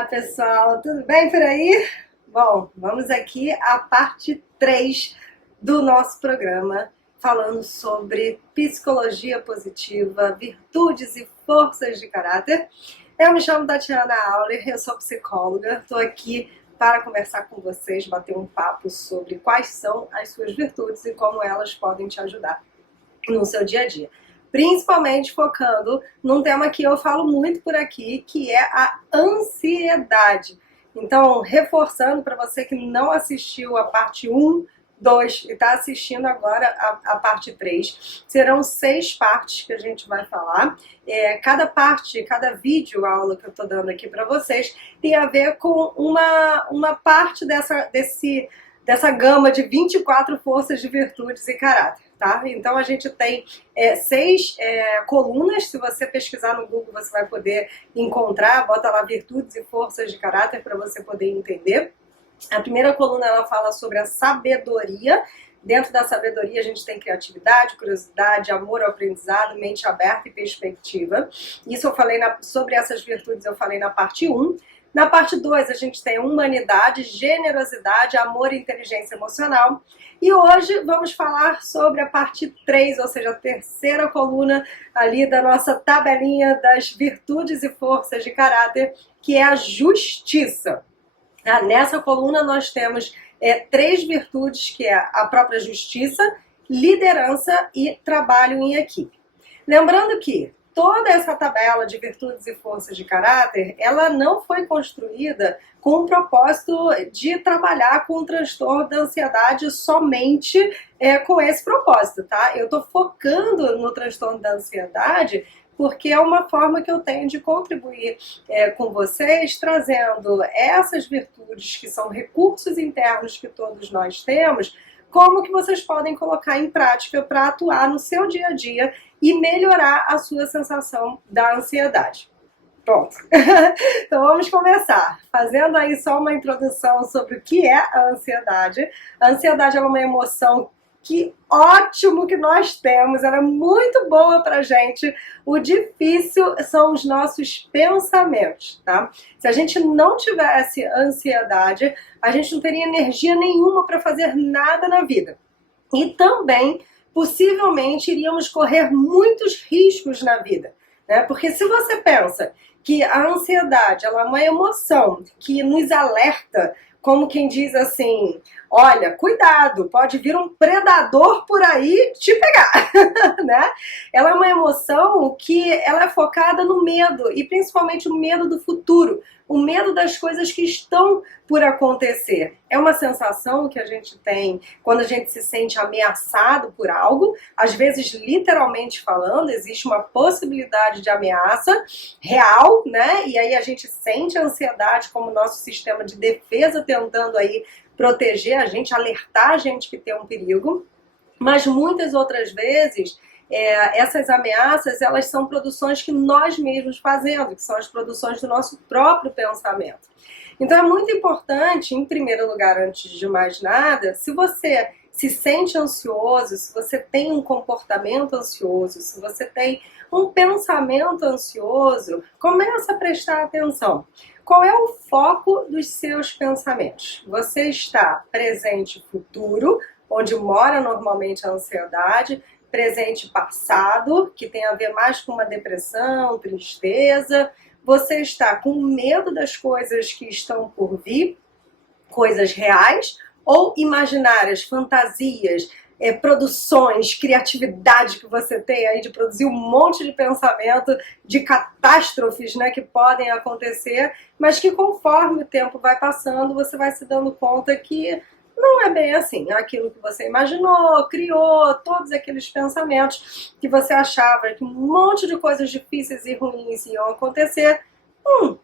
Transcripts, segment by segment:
Olá pessoal, tudo bem por aí? Bom, vamos aqui à parte 3 do nosso programa, falando sobre psicologia positiva, virtudes e forças de caráter. Eu me chamo Tatiana Auler, eu sou psicóloga, estou aqui para conversar com vocês, bater um papo sobre quais são as suas virtudes e como elas podem te ajudar no seu dia a dia. Principalmente focando num tema que eu falo muito por aqui, que é a ansiedade. Então, reforçando para você que não assistiu a parte 1, 2 e está assistindo agora a parte 3, serão 6 partes que a gente vai falar. Cada parte, cada vídeo aula que eu estou dando aqui para vocês tem a ver com uma parte dessa gama de 24 forças de virtudes e caráter, tá? Então a gente tem 6 colunas. Se você pesquisar no Google você vai poder encontrar, bota lá virtudes e forças de caráter para você poder entender. A primeira coluna ela fala sobre a sabedoria. Dentro da sabedoria a gente tem criatividade, curiosidade, amor ao aprendizado, mente aberta e perspectiva. Isso eu falei sobre essas virtudes, eu falei na parte 1. Na parte 2 a gente tem humanidade, generosidade, amor e inteligência emocional. E hoje vamos falar sobre a parte 3, ou seja, a terceira coluna ali da nossa tabelinha das virtudes e forças de caráter, que é a justiça. Nessa coluna nós temos 3 virtudes, que é a própria justiça, liderança e trabalho em equipe. Lembrando que toda essa tabela de virtudes e forças de caráter, ela não foi construída com o propósito de trabalhar com o transtorno da ansiedade somente com esse propósito, tá? Eu tô focando no transtorno da ansiedade porque é uma forma que eu tenho de contribuir com vocês, trazendo essas virtudes que são recursos internos que todos nós temos, como que vocês podem colocar em prática para atuar no seu dia a dia e melhorar a sua sensação da ansiedade. Pronto. Então vamos começar. Fazendo aí só uma introdução sobre o que é a ansiedade. A ansiedade é uma emoção que ótimo que nós temos, ela é muito boa pra gente. O difícil são os nossos pensamentos, tá? Se a gente não tivesse ansiedade, a gente não teria energia nenhuma para fazer nada na vida. E também, possivelmente, iríamos correr muitos riscos na vida, né? Porque se você pensa que a ansiedade ela é uma emoção que nos alerta, como quem diz assim, olha, cuidado, pode vir um predador por aí te pegar, né? Ela é uma emoção que ela é focada no medo, e principalmente o medo do futuro, o medo das coisas que estão por acontecer. É uma sensação que a gente tem quando a gente se sente ameaçado por algo, às vezes literalmente falando, existe uma possibilidade de ameaça real, né? E aí a gente sente a ansiedade como nosso sistema de defesa tentando aí proteger a gente, alertar a gente que tem um perigo, mas muitas outras vezes essas ameaças elas são produções que nós mesmos fazemos, que são as produções do nosso próprio pensamento. Então é muito importante, em primeiro lugar, antes de mais nada, se você se sente ansioso, se você tem um comportamento ansioso, se você tem um pensamento ansioso, começa a prestar atenção. Qual é o foco dos seus pensamentos? Você está presente e futuro, onde mora normalmente a ansiedade, presente e passado, que tem a ver mais com uma depressão, tristeza. Você está com medo das coisas que estão por vir, coisas reais ou imaginárias, fantasias, produções, criatividade que você tem aí de produzir um monte de pensamento, de catástrofes, né, que podem acontecer, mas que conforme o tempo vai passando, você vai se dando conta que não é bem assim. Aquilo que você imaginou, criou, todos aqueles pensamentos que você achava que um monte de coisas difíceis e ruins iam acontecer,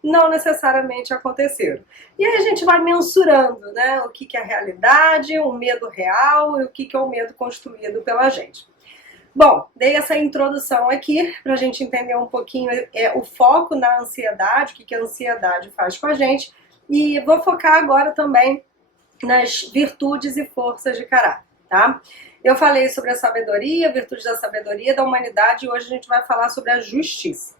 não necessariamente aconteceram. E aí a gente vai mensurando, né, o que é a realidade, o medo real e o que é o medo construído pela gente. Bom, dei essa introdução aqui para a gente entender um pouquinho o foco na ansiedade, o que a ansiedade faz com a gente, e vou focar agora também nas virtudes e forças de caráter, tá? Eu falei sobre a sabedoria, virtudes da sabedoria, da humanidade, e hoje a gente vai falar sobre a justiça.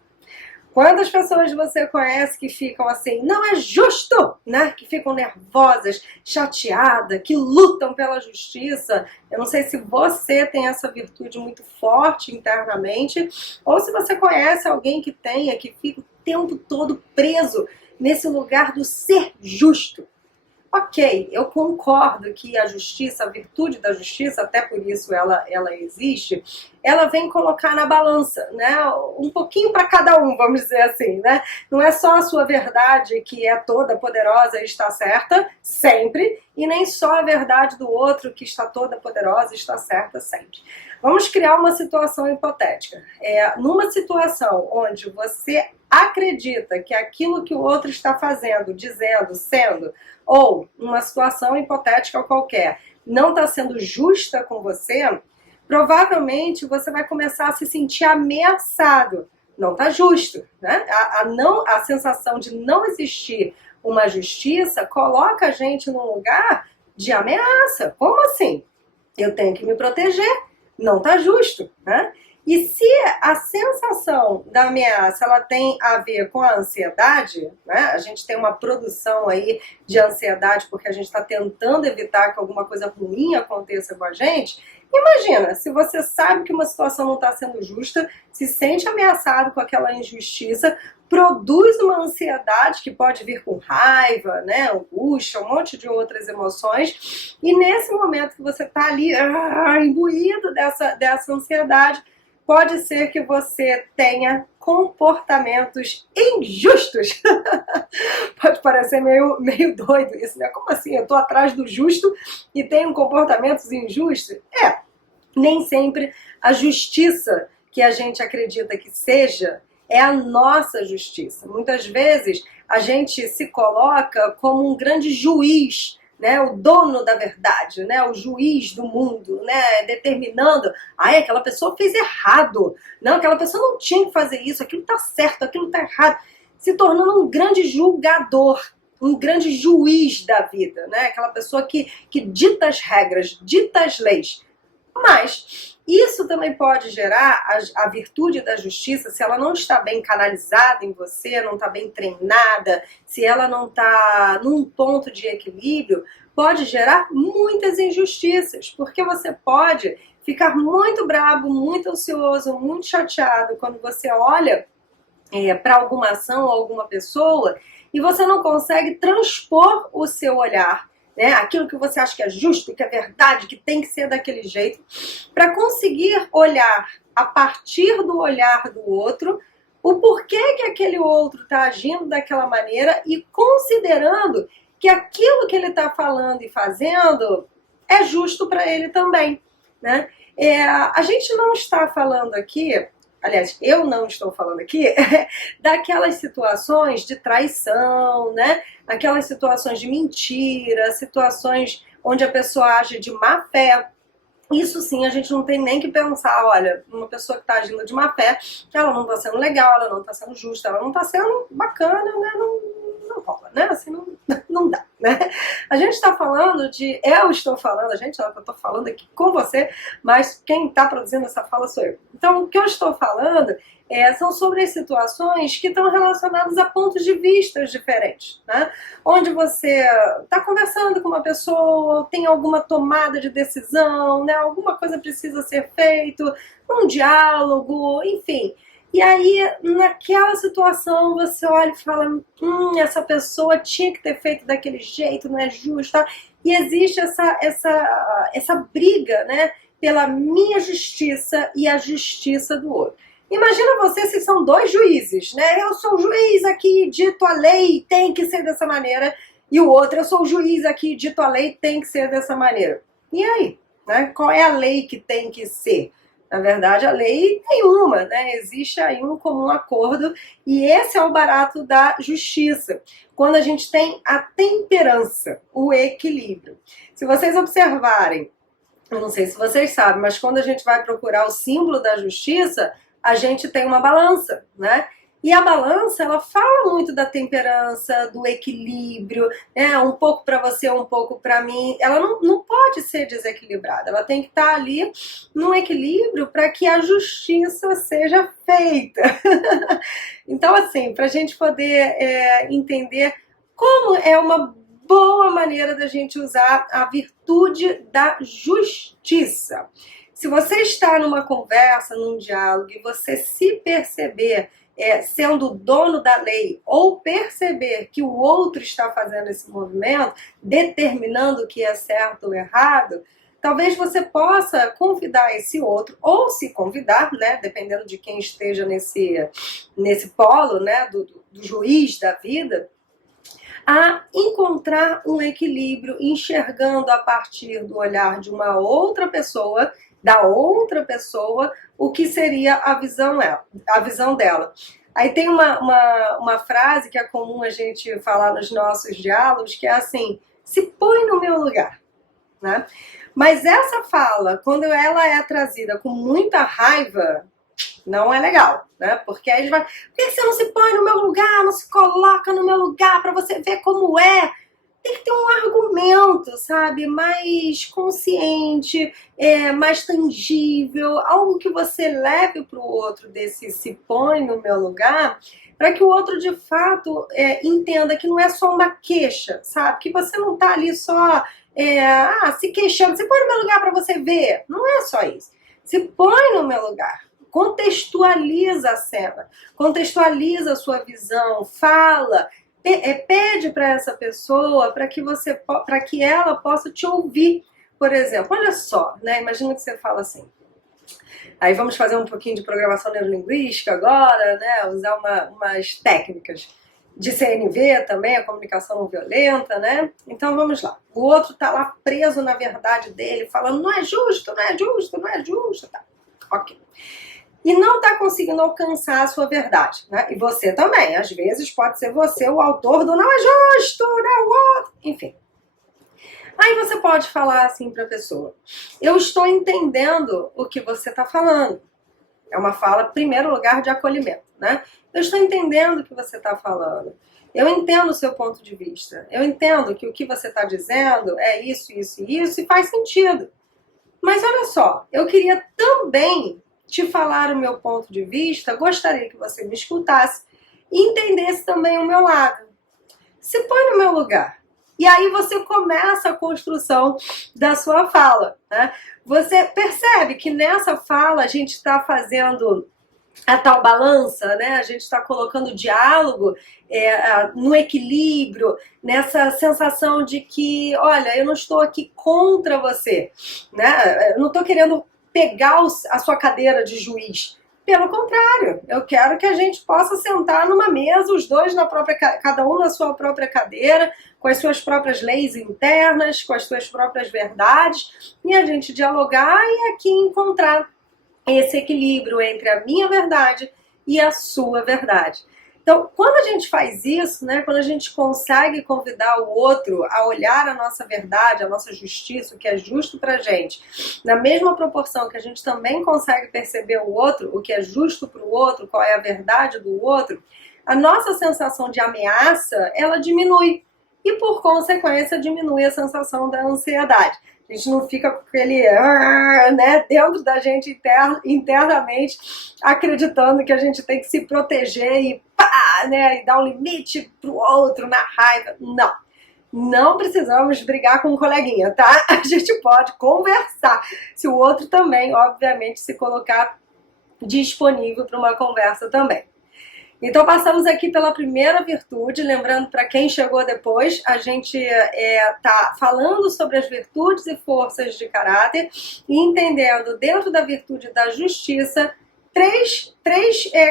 Quantas pessoas você conhece que ficam assim, não é justo, né? Que ficam nervosas, chateadas, que lutam pela justiça. Eu não sei se você tem essa virtude muito forte internamente, ou se você conhece alguém que tenha, que fica o tempo todo preso nesse lugar do ser justo. Ok, eu concordo que a justiça, a virtude da justiça, até por isso ela existe, ela vem colocar na balança, né? Um pouquinho para cada um, vamos dizer assim, né? Não é só a sua verdade que é toda poderosa e está certa sempre, e nem só a verdade do outro que está toda poderosa e está certa sempre. Vamos criar uma situação hipotética. Numa situação onde você acredita que aquilo que o outro está fazendo, dizendo, sendo, ou uma situação hipotética qualquer, não está sendo justa com você, provavelmente você vai começar a se sentir ameaçado. Não está justo, né? A sensação de não existir uma justiça coloca a gente num lugar de ameaça. Como assim? Eu tenho que me proteger. Não está justo, né? E se a sensação da ameaça ela tem a ver com a ansiedade, né? A gente tem uma produção aí de ansiedade porque a gente está tentando evitar que alguma coisa ruim aconteça com a gente. Imagina, se você sabe que uma situação não está sendo justa, se sente ameaçado com aquela injustiça, produz uma ansiedade que pode vir com raiva, né, angústia, um monte de outras emoções, e nesse momento que você está ali imbuído dessa ansiedade, pode ser que você tenha comportamentos injustos. Pode parecer meio doido isso, né? Como assim? Eu estou atrás do justo e tenho comportamentos injustos? Nem sempre a justiça que a gente acredita que seja é a nossa justiça. Muitas vezes a gente se coloca como um grande juiz, né, o dono da verdade, né, o juiz do mundo, né, determinando, aquela pessoa fez errado, não, aquela pessoa não tinha que fazer isso, aquilo está certo, aquilo está errado, se tornando um grande julgador, um grande juiz da vida, né, aquela pessoa que dita as regras, dita as leis. Mas isso também pode gerar a virtude da justiça, se ela não está bem canalizada em você, não está bem treinada, se ela não está num ponto de equilíbrio, pode gerar muitas injustiças, porque você pode ficar muito bravo, muito ansioso, muito chateado quando você olha para alguma ação ou alguma pessoa e você não consegue transpor o seu olhar, né, aquilo que você acha que é justo, que é verdade, que tem que ser daquele jeito, para conseguir olhar a partir do olhar do outro, o porquê que aquele outro está agindo daquela maneira e considerando que aquilo que ele está falando e fazendo é justo para ele também, né? A gente não está falando aqui, aliás, eu não estou falando aqui, daquelas situações de traição, né? Aquelas situações de mentira, situações onde a pessoa age de má fé. Isso sim, a gente não tem nem que pensar, olha, uma pessoa que está agindo de má fé, ela não está sendo legal, ela não está sendo justa, ela não está sendo bacana, né? Não rola, né? Assim, não dá, né? A gente está falando de... Eu estou falando, eu estou falando aqui com você, mas quem está produzindo essa fala sou eu. Então, o que eu estou falando são sobre as situações que estão relacionadas a pontos de vista diferentes, né? Onde você está conversando com uma pessoa, tem alguma tomada de decisão, né? Alguma coisa precisa ser feito, um diálogo, enfim. E aí, naquela situação, você olha e fala, essa pessoa tinha que ter feito daquele jeito, não é justo, tá? E existe essa briga, né? Pela minha justiça e a justiça do outro. Imagina você se são dois juízes, né? Eu sou o juiz aqui, dito a lei, tem que ser dessa maneira. E o outro, eu sou o juiz aqui, dito a lei, tem que ser dessa maneira. E aí? Né? Qual é a lei que tem que ser? Na verdade, a lei tem uma, né? Existe aí um comum acordo e esse é o barato da justiça. Quando a gente tem a temperança, o equilíbrio. Se vocês observarem, eu não sei se vocês sabem, mas quando a gente vai procurar o símbolo da justiça, a gente tem uma balança, né? E a balança, ela fala muito da temperança, do equilíbrio, né? Um pouco para você, um pouco para mim. Ela não pode ser desequilibrada, ela tem que estar ali num equilíbrio para que a justiça seja feita. Então, assim, para a gente poder entender como é uma boa maneira da gente usar a virtude da justiça. Se você está numa conversa, num diálogo, e você se perceber sendo dono da lei, ou perceber que o outro está fazendo esse movimento, determinando o que é certo ou errado, talvez você possa convidar esse outro, ou se convidar, né, dependendo de quem esteja nesse polo, né, do juiz da vida, a encontrar um equilíbrio, enxergando a partir do olhar de uma outra pessoa, da outra pessoa, o que seria a visão dela. Aí tem uma frase que é comum a gente falar nos nossos diálogos, que é assim: se põe no meu lugar, né? Mas essa fala, quando ela é trazida com muita raiva, não é legal, né? Porque aí a gente vai, por que você não se põe no meu lugar, não se coloca no meu lugar para você ver como é? Tem que ter um argumento, sabe? Mais consciente, mais tangível, algo que você leve para o outro desse se põe no meu lugar, para que o outro de fato entenda que não é só uma queixa, sabe? Que você não tá ali só se queixando, se põe no meu lugar para você ver. Não é só isso. Se põe no meu lugar. Contextualiza a cena, contextualiza a sua visão, fala, pede para essa pessoa para que ela possa te ouvir. Por exemplo, olha só, né? Imagina que você fala assim. Aí vamos fazer um pouquinho de programação neurolinguística agora, né? Usar umas técnicas de CNV também, a comunicação não violenta, né? Então vamos lá. O outro tá lá preso na verdade dele, falando não é justo, não é justo, não é justo, tá? Ok. E não está conseguindo alcançar a sua verdade, né? E você também, às vezes pode ser você o autor do não é justo, não é o outro, enfim. Aí você pode falar assim para a pessoa: eu estou entendendo o que você está falando. É uma fala, em primeiro lugar, de acolhimento, né? Eu estou entendendo o que você está falando. Eu entendo o seu ponto de vista. Eu entendo que o que você está dizendo é isso, isso e isso, e faz sentido. Mas olha só, eu queria também te falar o meu ponto de vista, gostaria que você me escutasse e entendesse também o meu lado. Se põe no meu lugar. E aí você começa a construção da sua fala, né? Você percebe que nessa fala a gente está fazendo a tal balança, né? A gente está colocando o diálogo no equilíbrio, nessa sensação de que, olha, eu não estou aqui contra você, né? Eu não estou querendo pegar a sua cadeira de juiz. Pelo contrário, eu quero que a gente possa sentar numa mesa, os dois cada um na sua própria cadeira, com as suas próprias leis internas, com as suas próprias verdades, e a gente dialogar e aqui encontrar esse equilíbrio entre a minha verdade e a sua verdade. Então, quando a gente faz isso, né, quando a gente consegue convidar o outro a olhar a nossa verdade, a nossa justiça, o que é justo pra gente, na mesma proporção que a gente também consegue perceber o outro, o que é justo pro outro, qual é a verdade do outro, a nossa sensação de ameaça, ela diminui. E, por consequência, diminui a sensação da ansiedade. A gente não fica com aquele, né, dentro da gente internamente, acreditando que a gente tem que se proteger e pá, né, e dar um limite pro outro na raiva. Não. Não precisamos brigar com um coleguinha, tá? A gente pode conversar. Se o outro também, obviamente, se colocar disponível para uma conversa também. Então passamos aqui pela primeira virtude, lembrando para quem chegou depois, a gente está falando sobre as virtudes e forças de caráter e entendendo dentro da virtude da justiça três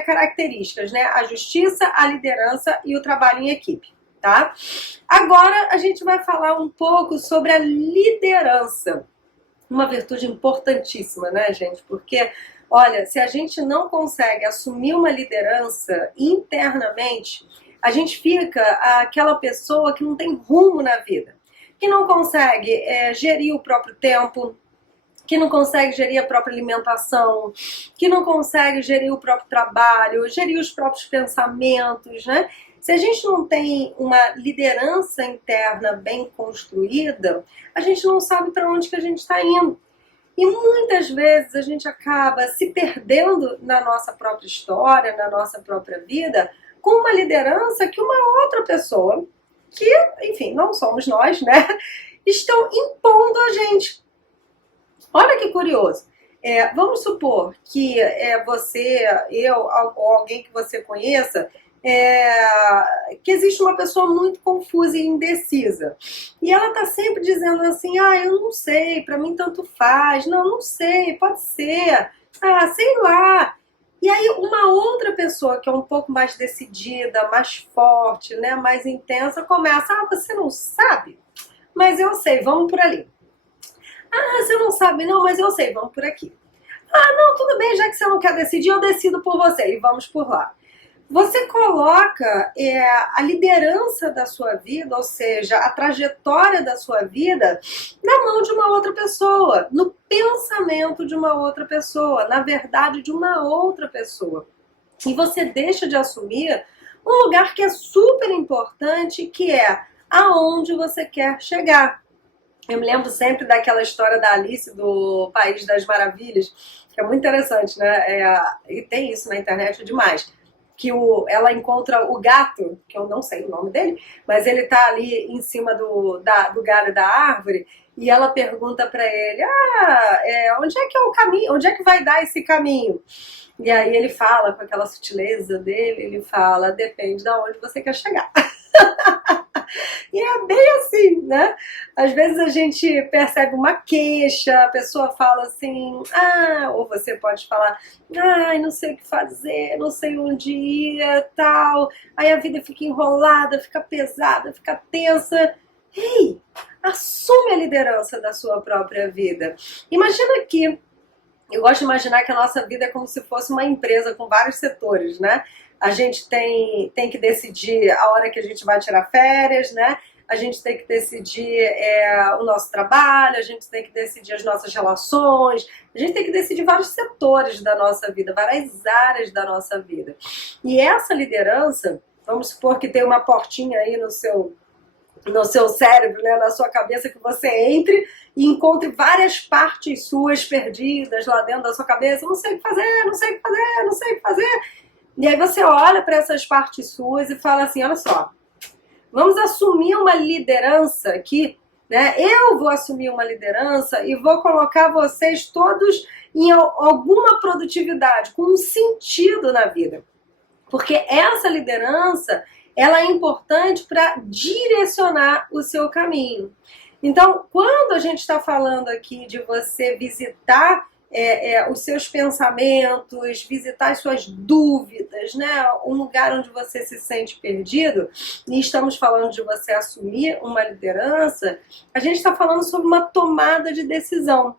características, né? A justiça, a liderança e o trabalho em equipe, tá? Agora a gente vai falar um pouco sobre a liderança, uma virtude importantíssima, né, gente? Porque olha, se a gente não consegue assumir uma liderança internamente, a gente fica aquela pessoa que não tem rumo na vida, que não consegue gerir o próprio tempo, que não consegue gerir a própria alimentação, que não consegue gerir o próprio trabalho, gerir os próprios pensamentos, né? Se a gente não tem uma liderança interna bem construída, a gente não sabe para onde que a gente está indo. E muitas vezes a gente acaba se perdendo na nossa própria história, na nossa própria vida, com uma liderança que uma outra pessoa, que, enfim, não somos nós, né, estão impondo a gente. Olha que curioso. Vamos supor que você, eu, ou alguém que você conheça, que existe uma pessoa muito confusa e indecisa. E ela tá sempre dizendo assim, eu não sei, pra mim tanto faz, não sei, pode ser, sei lá. E aí uma outra pessoa que é um pouco mais decidida, mais forte, né, mais intensa, começa, você não sabe? Mas eu sei, vamos por ali. Você não sabe não, mas eu sei, vamos por aqui. Não, tudo bem, já que você não quer decidir, eu decido por você e vamos por lá. Você coloca a liderança da sua vida, ou seja, a trajetória da sua vida, na mão de uma outra pessoa, no pensamento de uma outra pessoa, na verdade de uma outra pessoa. E você deixa de assumir um lugar que é super importante, que é aonde você quer chegar. Eu me lembro sempre daquela história da Alice do País das Maravilhas, que é muito interessante, né? E tem isso na internet demais. Que ela encontra o gato, que eu não sei o nome dele, mas ele tá ali em cima do galho da árvore, e ela pergunta para ele, onde é que é o caminho, onde é que vai dar esse caminho? E aí ele fala, com aquela sutileza dele, ele fala, depende de onde você quer chegar. E é bem assim, né? Às vezes a gente percebe uma queixa, a pessoa fala assim, ou você pode falar, não sei o que fazer, não sei onde ir, tal. Aí a vida fica enrolada, fica pesada, fica tensa. Ei, assume a liderança da sua própria vida. Imagina que, eu gosto de imaginar que a nossa vida é como se fosse uma empresa com vários setores, né? A gente tem que decidir a hora que a gente vai tirar férias, né? A gente tem que decidir o nosso trabalho, a gente tem que decidir as nossas relações, a gente tem que decidir vários setores da nossa vida, várias áreas da nossa vida. E essa liderança, vamos supor que tem uma portinha aí no seu cérebro, né, na sua cabeça, que você entre e encontre várias partes suas perdidas lá dentro da sua cabeça, não sei o que fazer, não sei o que fazer, não sei o que fazer. E aí você olha para essas partes suas e fala assim, olha só, vamos assumir uma liderança aqui, né? Eu vou assumir uma liderança e vou colocar vocês todos em alguma produtividade, com um sentido na vida. Porque essa liderança, ela é importante para direcionar o seu caminho. Então, quando a gente está falando aqui de você visitar os seus pensamentos, visitar as suas dúvidas, né? Um lugar onde você se sente perdido, e estamos falando de você assumir uma liderança, a gente está falando sobre uma tomada de decisão.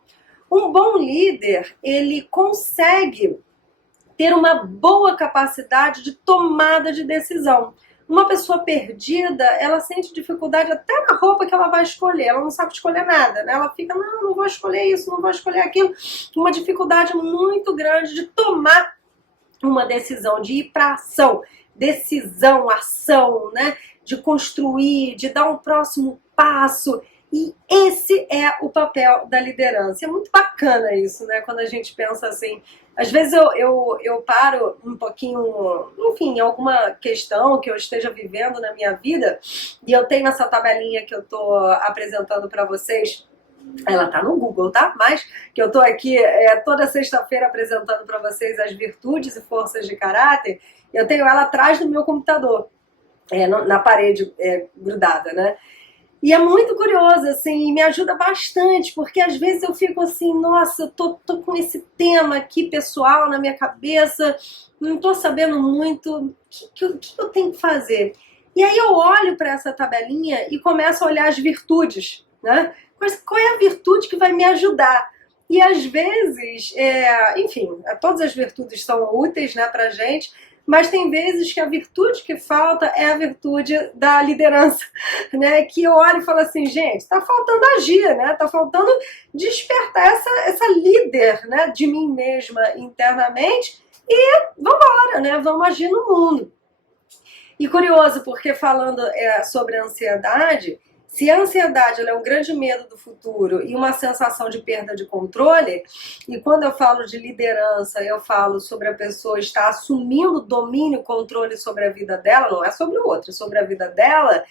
Um bom líder, ele consegue ter uma boa capacidade de tomada de decisão. Uma pessoa perdida, ela sente dificuldade até na roupa que ela vai escolher. Ela não sabe escolher nada, né? Ela fica, não vou escolher isso, não vou escolher aquilo. Uma dificuldade muito grande de tomar uma decisão, de ir para ação. Decisão, ação, né? De construir, de dar um próximo passo. E esse é o papel da liderança. É muito bacana isso, né? Quando a gente pensa assim. Às vezes eu paro um pouquinho, enfim, alguma questão que eu esteja vivendo na minha vida, e eu tenho essa tabelinha que eu tô apresentando para vocês. Ela tá no Google, tá? Mas que eu tô aqui toda sexta-feira apresentando para vocês as virtudes e forças de caráter. Eu tenho ela atrás do meu computador, na parede grudada, né? E é muito curioso, assim, e me ajuda bastante, porque às vezes eu fico assim, nossa, eu tô com esse tema aqui pessoal na minha cabeça, não tô sabendo muito, o que eu tenho que fazer? E aí eu olho para essa tabelinha e começo a olhar as virtudes, né? Qual é a virtude que vai me ajudar? E às vezes, enfim, todas as virtudes são úteis, né, pra gente, mas tem vezes que a virtude que falta é a virtude da liderança, né? Que eu olho e falo assim, gente, tá faltando agir, né? Tá faltando despertar essa líder, né, de mim mesma internamente e vambora, né? Vamos agir no mundo. E curioso, porque falando sobre a ansiedade, se a ansiedade ela é um grande medo do futuro e uma sensação de perda de controle, e quando eu falo de liderança, eu falo sobre a pessoa estar assumindo domínio, controle sobre a vida dela, não é sobre o outro, é sobre a vida dela,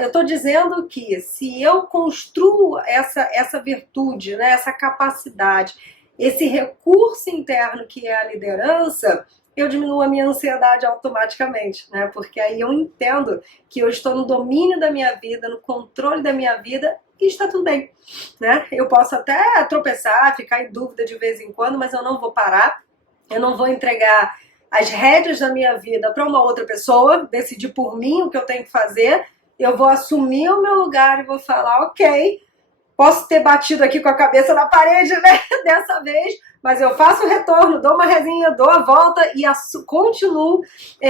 eu estou dizendo que se eu construo essa virtude, né, essa capacidade, esse recurso interno que é a liderança, eu diminuo a minha ansiedade automaticamente, né? Porque aí eu entendo que eu estou no domínio da minha vida, no controle da minha vida e está tudo bem, né? Eu posso até tropeçar, ficar em dúvida de vez em quando, mas eu não vou parar, eu não vou entregar as rédeas da minha vida para uma outra pessoa, decidir por mim o que eu tenho que fazer, eu vou assumir o meu lugar e vou falar, ok, posso ter batido aqui com a cabeça na parede, né, dessa vez, mas eu faço o retorno, dou uma resinha, dou a volta e continuo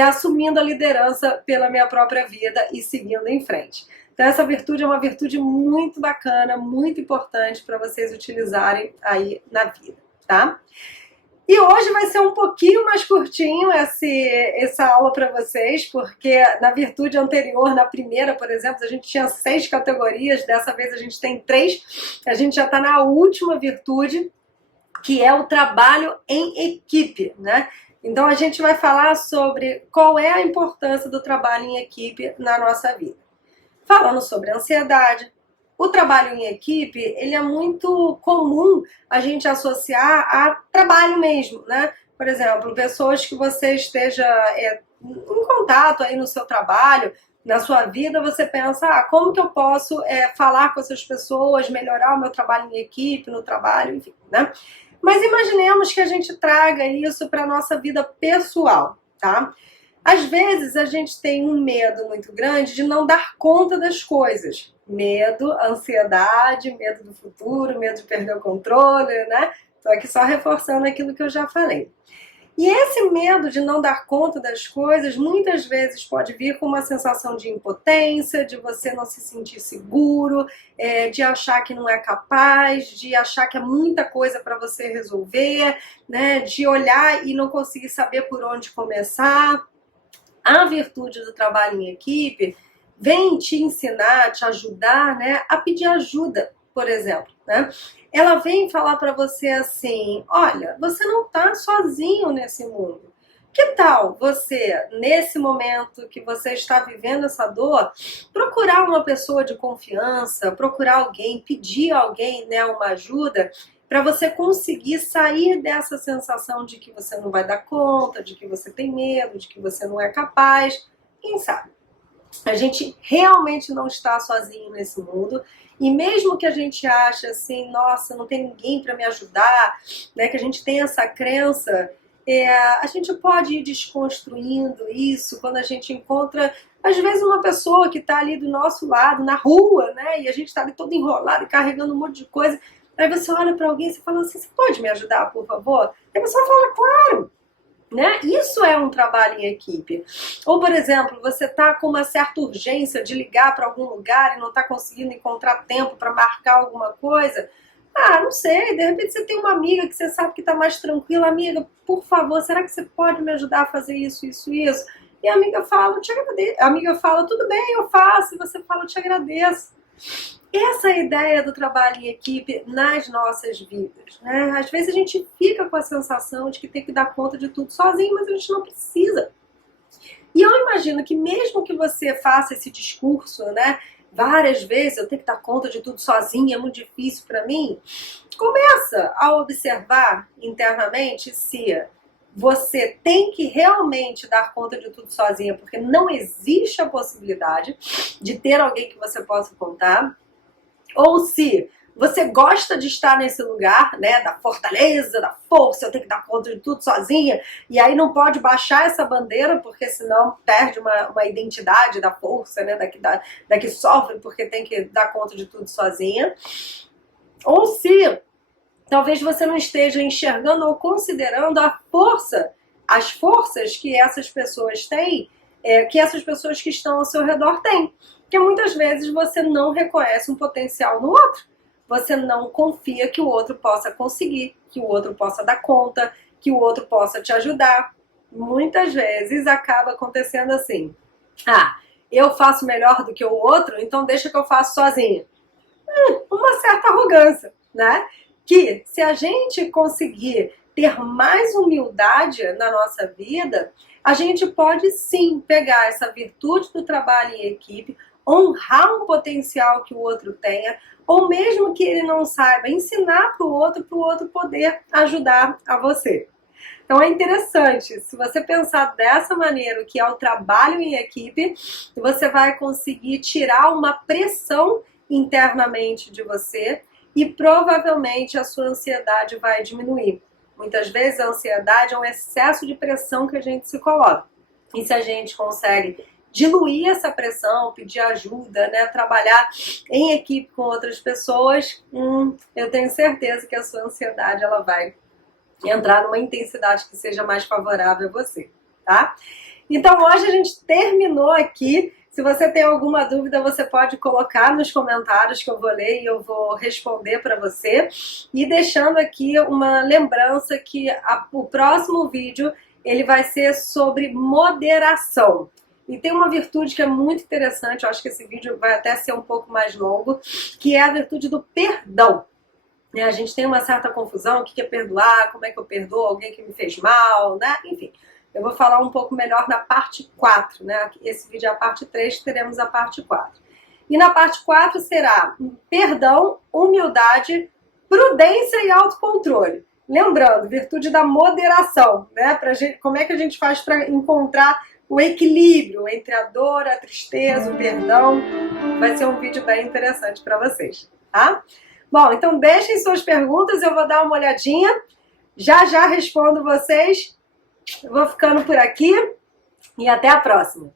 assumindo a liderança pela minha própria vida e seguindo em frente. Então essa virtude é uma virtude muito bacana, muito importante para vocês utilizarem aí na vida, tá? E hoje vai ser um pouquinho mais curtinho essa aula para vocês, porque na virtude anterior, na primeira, por exemplo, a gente tinha 6 categorias, dessa vez a gente tem 3, a gente já está na última virtude, que é o trabalho em equipe, né? Então a gente vai falar sobre qual é a importância do trabalho em equipe na nossa vida. Falando sobre ansiedade, o trabalho em equipe, ele é muito comum a gente associar a trabalho mesmo, né? Por exemplo, pessoas que você esteja em contato aí no seu trabalho, na sua vida, você pensa, como que eu posso falar com essas pessoas, melhorar o meu trabalho em equipe, no trabalho, enfim, né? Mas imaginemos que a gente traga isso para a nossa vida pessoal, tá? Às vezes a gente tem um medo muito grande de não dar conta das coisas. Medo, ansiedade, medo do futuro, medo de perder o controle, né? Estou aqui só reforçando aquilo que eu já falei. E esse medo de não dar conta das coisas muitas vezes pode vir com uma sensação de impotência, de você não se sentir seguro, de achar que não é capaz, de achar que é muita coisa para você resolver, né? De olhar e não conseguir saber por onde começar. A virtude do trabalho em equipe vem te ensinar, te ajudar, né, a pedir ajuda, por exemplo, né? Ela vem falar para você assim, olha, você não está sozinho nesse mundo. Que tal você, nesse momento que você está vivendo essa dor, procurar uma pessoa de confiança, procurar alguém, pedir a alguém, né, uma ajuda, para você conseguir sair dessa sensação de que você não vai dar conta, de que você tem medo, de que você não é capaz. Quem sabe? A gente realmente não está sozinho nesse mundo. E mesmo que a gente ache assim, nossa, não tem ninguém para me ajudar, né, que a gente tem essa crença, a gente pode ir desconstruindo isso quando a gente encontra, às vezes, uma pessoa que está ali do nosso lado, na rua, né, e a gente está ali todo enrolado e carregando um monte de coisa. Aí você olha para alguém e você fala assim, você pode me ajudar, por favor? E a pessoa fala, claro! Né? Isso é um trabalho em equipe. Ou, por exemplo, você está com uma certa urgência de ligar para algum lugar e não está conseguindo encontrar tempo para marcar alguma coisa. Ah, não sei, de repente você tem uma amiga que você sabe que está mais tranquila. Amiga, por favor, será que você pode me ajudar a fazer isso, isso, isso? E a amiga fala, eu te agradeço. A amiga fala, tudo bem, eu faço. E você fala, eu te agradeço. Essa é a ideia do trabalho em equipe nas nossas vidas, né? Às vezes a gente fica com a sensação de que tem que dar conta de tudo sozinho, mas a gente não precisa. E eu imagino que mesmo que você faça esse discurso, né, várias vezes, eu tenho que dar conta de tudo sozinho, é muito difícil para mim, começa a observar internamente se você tem que realmente dar conta de tudo sozinha, porque não existe a possibilidade de ter alguém que você possa contar. Ou se você gosta de estar nesse lugar, né, da fortaleza, da força, eu tenho que dar conta de tudo sozinha, e aí não pode baixar essa bandeira, porque senão perde uma identidade da força, né, da que sofre porque tem que dar conta de tudo sozinha. Ou se talvez você não esteja enxergando ou considerando a força as forças que essas pessoas têm, que essas pessoas que estão ao seu redor têm. Porque muitas vezes você não reconhece um potencial no outro. Você não confia que o outro possa conseguir, que o outro possa dar conta, que o outro possa te ajudar. Muitas vezes acaba acontecendo assim: ah, eu faço melhor do que o outro, então deixa que eu faço sozinha. Uma certa arrogância, né? Que se a gente conseguir ter mais humildade na nossa vida, a gente pode sim pegar essa virtude do trabalho em equipe, honrar um potencial que o outro tenha, ou mesmo que ele não saiba, ensinar para o outro poder ajudar a você. Então é interessante, se você pensar dessa maneira, o que é o trabalho em equipe, você vai conseguir tirar uma pressão internamente de você e provavelmente a sua ansiedade vai diminuir. Muitas vezes a ansiedade é um excesso de pressão que a gente se coloca. E se a gente consegue diluir essa pressão, pedir ajuda, né, trabalhar em equipe com outras pessoas, eu tenho certeza que a sua ansiedade ela vai entrar numa intensidade que seja mais favorável a você, tá? Então hoje a gente terminou aqui. Se você tem alguma dúvida, você pode colocar nos comentários que eu vou ler e eu vou responder para você. E deixando aqui uma lembrança que o próximo vídeo ele vai ser sobre moderação. E tem uma virtude que é muito interessante, eu acho que esse vídeo vai até ser um pouco mais longo, que é a virtude do perdão. A gente tem uma certa confusão, o que é perdoar, como é que eu perdoo alguém que me fez mal, né? Enfim, eu vou falar um pouco melhor na parte 4, né? Esse vídeo é a parte 3, teremos a parte 4. E na parte 4 será perdão, humildade, prudência e autocontrole. Lembrando, virtude da moderação, né? Como é que a gente faz para encontrar o equilíbrio entre a dor, a tristeza, o perdão. Vai ser um vídeo bem interessante para vocês, tá? Bom, então deixem suas perguntas, eu vou dar uma olhadinha. Já respondo vocês. Eu vou ficando por aqui e até a próxima.